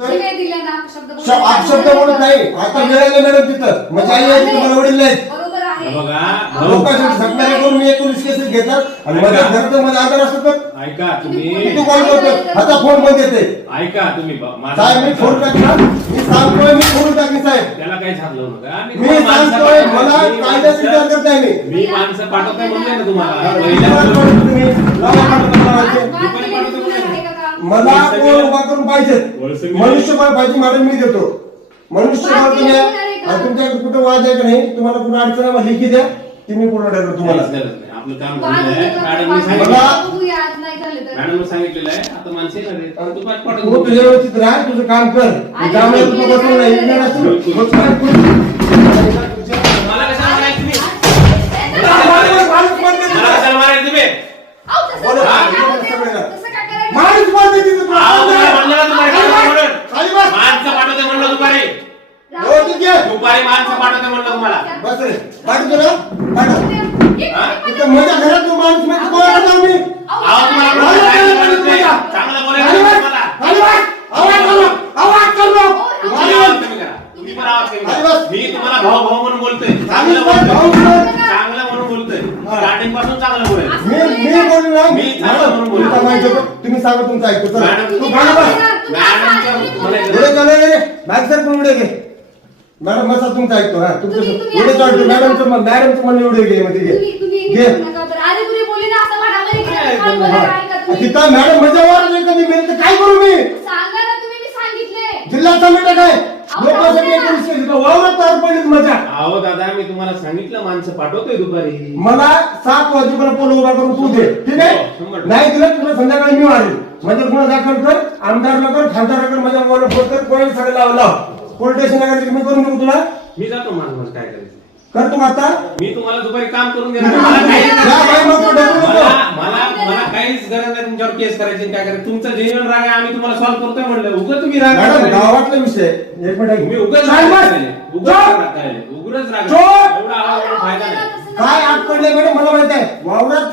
अपशब्द म्हणत नाही. आता मिळाले मॅडम तिथं म्हणजे आई आहे तुम्हाला वडील नाहीत. लोकांसाठी सत्कार करून मी 19 केसेस घेतात आणि माझ्या घरात मध्ये आजार असतो तर ऐका तुम्ही तू कॉल करतो आता फोन बंद येते. ऐका तुम्ही साहेब मी फोन टाकला मी सांगतोय मी फोन टाकली साहेब त्याला काही झालं नका. मी सांगतोय मला कायद्याची विचार करताय मी माणसं पाठवतोय म्हणले ना तुम्हाला मला कोण उभा करून पाहिजे मनुष्यबळ पाहिजे मॅडम मी देतो मनुष्यबळ तुम्ही आणि तुमच्याकडे कुठं वाद आहे का नाही तुम्हाला कुठं अडचण आहे लिखी द्या ती मी पूर्ण ठरवतो तुम्हाला. आपलं काम मॅडम सांगितलेलं आहे आता माणसे तू तुझ्या व्यवस्थित राह तुझं काम कर त्यामुळे तुझं बसून नाही मला कशाला मारायचं तुम्ही माणूस बोलते तिथं माणसं पाठवते म्हणलं दुपारी दुपारी माणसं पाठवते म्हणलं तुम्हाला बस रे पाठवतो ना तिथं माझ्या घरात तो माणूस मी बोलायला मी चांगलं बोलायचं तुम्ही पण आवाज कमी मी तुम्हाला भाऊ भाऊ म्हणून बोलतोय चांगलं म्हणून बोलतोय स्टार्टिंग पासून चांगलं बोलायचं मी बोललो मी चांगलं म्हणून बोलतो तुम्ही सांगा तुमचं ऐकतो सर पण उडे घे मॅडम बसा तुमचं ऐकतो हा तुमचं उडे चालतो मॅडमचं म्हणणं उडे घे मध्ये घे तिथं मॅडम मजा वाढ नाही कधी मिळते काय करू मी जिल्हा समिती काय मजा अहो दादा मी तुम्हाला सांगितलं माणसं पाठवतोय दुपारी मला 7 वाजेपर्यंत पोल उभा करून तू दे ठीक आहे नाही दिलं तुला संध्याकाळी मी वाढेल म्हणजे गुन्हा दाखल कर आमदार नगर खासदार नगर माझ्या मोबाईल फोन कर कोणाला सगळं लाव पोलीस स्टेशन नगर मी करून देऊ तुला मी जातो माणूस काय करायचं कर तू आता मी तुम्हाला दुपारी काम करून देणार मला काहीच गरज नाही तुमच्यावर केस करायची काय करायचं तुमचा जेन्युइन राग आहे आम्ही तुम्हाला सॉल्व्ह करतोय म्हणलं उगाच तुम्ही राग गावातला विषय एक मिनिट मी उगाच राग एवढा फायदा नाही काय आत पडले मॅडम मला माहित आहे वावरात